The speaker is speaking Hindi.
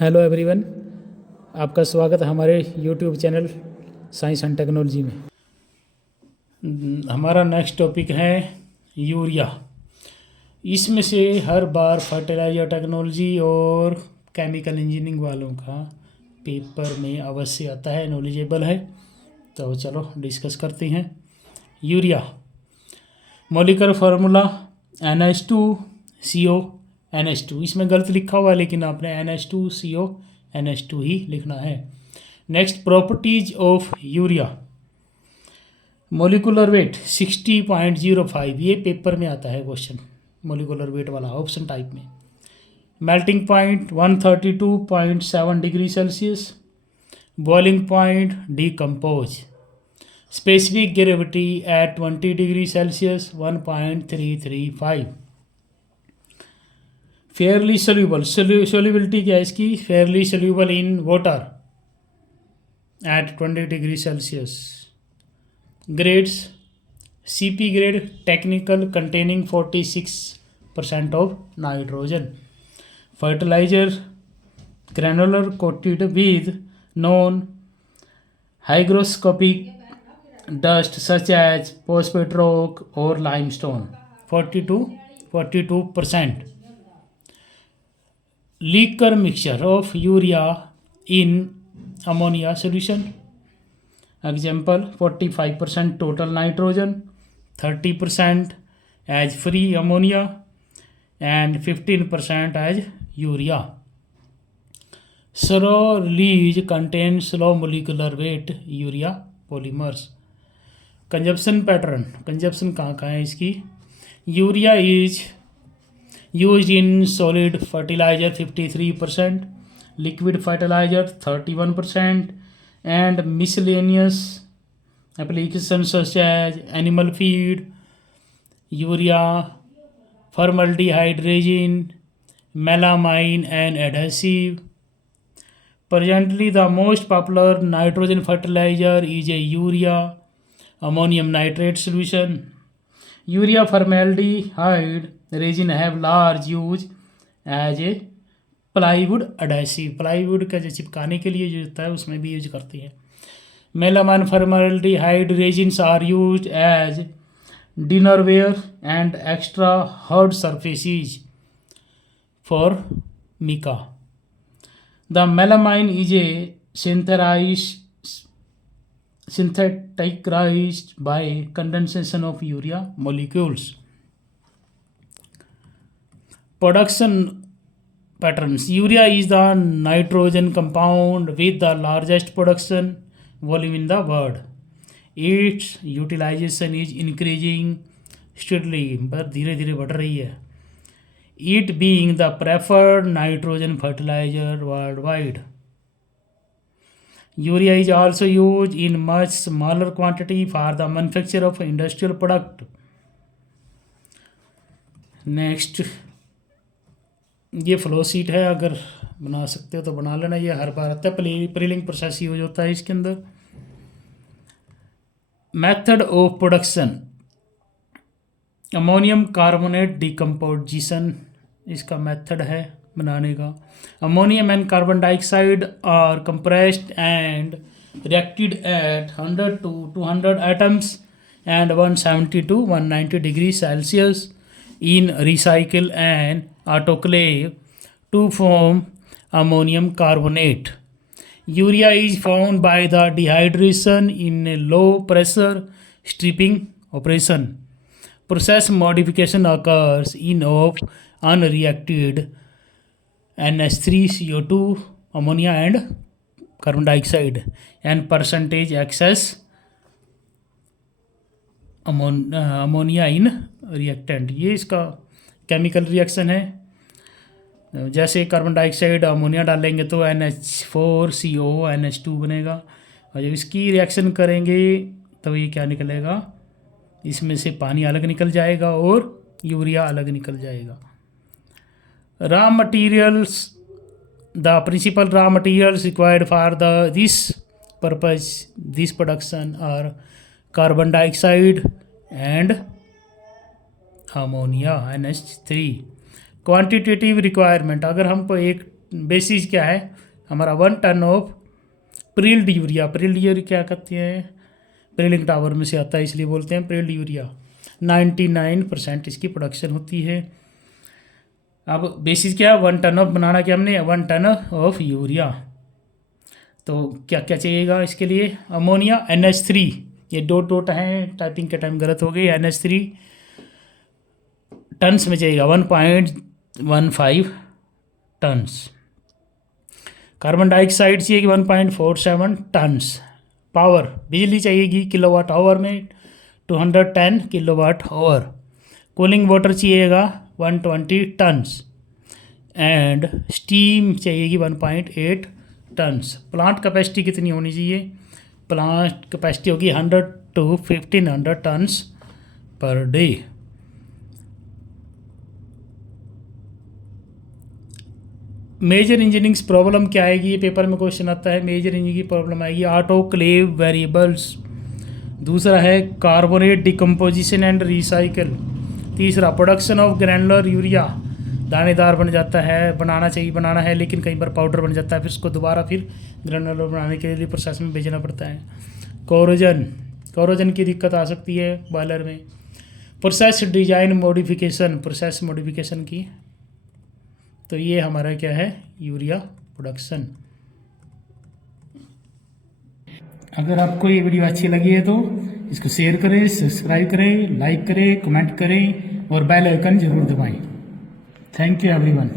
हेलो एवरीवन, आपका स्वागत है हमारे YouTube channel science and technology में। हमारा नेक्स्ट टॉपिक है यूरिया। इसमें से हर बार फर्टिलाइजर टेक्नोलॉजी और केमिकल इंजीनियरिंग वालों का पेपर में अवश्य आता है, नॉलेजेबल है। तो चलो डिस्कस करते हैं। Urea molecular formula NH2CO NH2। इसमें गलत लिखा हुआ है लेकिन आपने NH2CO NH2 ही लिखना है। Next, properties of urea. Molecular weight 60.05, ये पेपर में आता है क्वेश्चन, मॉलिक्यूलर वेट वाला ऑप्शन टाइप में। Melting point 132.7 degree Celsius. Boiling point decompose. Specific gravity at 20 degree Celsius 1.335। Fairly soluble, solubility क्या है इसकी? Fairly soluble in water at 20 degree Celsius. Grades CP grade technical containing 46% of nitrogen. Fertiliser granular coated with non hygroscopic dust such as phosphate rock और limestone 42%। Liquor mixture of urea in ammonia solution. Example 45% total nitrogen, 30% as free ammonia and 15% as urea. Slow release contains low molecular weight urea polymers. Consumption pattern, consumption कहाँ है इसकी? Urea is used in solid fertilizer 53%, liquid fertilizer 31%, and miscellaneous applications such as animal feed, urea, formaldehyde resin, melamine, and adhesive. Presently, the most popular nitrogen fertilizer is a urea ammonium nitrate solution. Urea formaldehyde resin have large use as a plywood adhesive, plywood का जो चिपकाने के लिए जो होता है उसमें भी यूज करते हैं। Melamine formaldehyde resins are used as dinnerware and extra hard surfaces for mica. The melamine is a syntheticized by condensation of urea molecules. Production patterns. Urea is the nitrogen compound with the largest production volume in the world. Its utilization is increasing steadily, पर धीरे धीरे बढ़ रही है। It being the preferred nitrogen fertilizer worldwide. Urea is also used in much smaller quantity for the manufacture of industrial product. Next, ये फ्लो सीट है, अगर बना सकते हो तो बना लेना। ये हर बार आता है, प्रीलिंग प्रोसेस यूज होता है इसके अंदर। Method of production, ammonium carbonate decomposition इसका मेथड है बनाने का। Ammonium and carbon dioxide are compressed and reacted at 100 to 200 atoms and 170 to 190 degree Celsius in recycle and autoclave to form ammonium carbonate. Urea is formed by the dehydration in a low pressure stripping operation. Process modification occurs in of unreacted NH3CO2 ammonia and carbon dioxide and percentage excess ammonia in reactant. ये इसका केमिकल रिएक्शन है। जैसे कार्बन डाइऑक्साइड अमोनिया डालेंगे तो NH4CO NH2 बनेगा, और जब इसकी रिएक्शन करेंगे तो ये क्या निकलेगा? इसमें से पानी अलग निकल जाएगा और यूरिया अलग निकल जाएगा। Raw materials, the principal raw materials required for this purpose this production are carbon dioxide and ammonia NH3। Quantitative requirement, अगर हमको एक बेसिस क्या है हमारा 1 ton of prilled urea. Prilled urea क्या कहते हैं, प्रिलिंग टावर में से आता है इसलिए बोलते हैं प्रिल्ड यूरिया। 99% इसकी प्रोडक्शन होती है। अब बेसिस क्या है 1 टन ऑफ बनाना, क्या हमने 1 टन ऑफ यूरिया। तो क्या क्या चाहिएगा इसके लिए, अमोनिया NH3, ये डॉट हैं, टाइपिंग के टाइम गलत हो गई, NH3 टन्स में चाहिएगा 1.15 टन्स। कार्बन डाइऑक्साइड चाहिएगी 1.47 टन्स। पावर बिजली चाहिएगी किलोवाट आवर में 210 किलोवाट आवर। कूलिंग वाटर चाहिएगा 120 टन्स एंड स्टीम चाहिएगी 1.8 टन्स। प्लांट कैपेसिटी कितनी होनी चाहिए, प्लांट कैपेसिटी होगी 100 to 1500 tons per day. Major engineering problem क्या आएगी, ये पेपर में क्वेश्चन आता है। मेजर इंजीनियरिंग की प्रॉब्लम आएगी ऑटोक्लेव वेरिएबल्स। दूसरा है कार्बोनेट डिकम्पोजिशन एंड रिसाइकल। तीसरा प्रोडक्शन ऑफ ग्रैनुलर यूरिया, दानेदार बन जाता है, बनाना है लेकिन कई बार पाउडर बन जाता है, फिर उसको दोबारा फिर ग्रैनुलर बनाने के लिए प्रोसेस में भेजना पड़ता है। कोरोजन की दिक्कत आ सकती है बॉयलर में। Process design modification, process modification की। तो ये हमारा क्या है यूरिया प्रोडक्शन। अगर आपको ये वीडियो अच्छी लगी है तो इसको शेयर करें, सब्सक्राइब करें, लाइक करें, कमेंट करें और बेल आइकन जरूर दबाएं। Thank you everyone.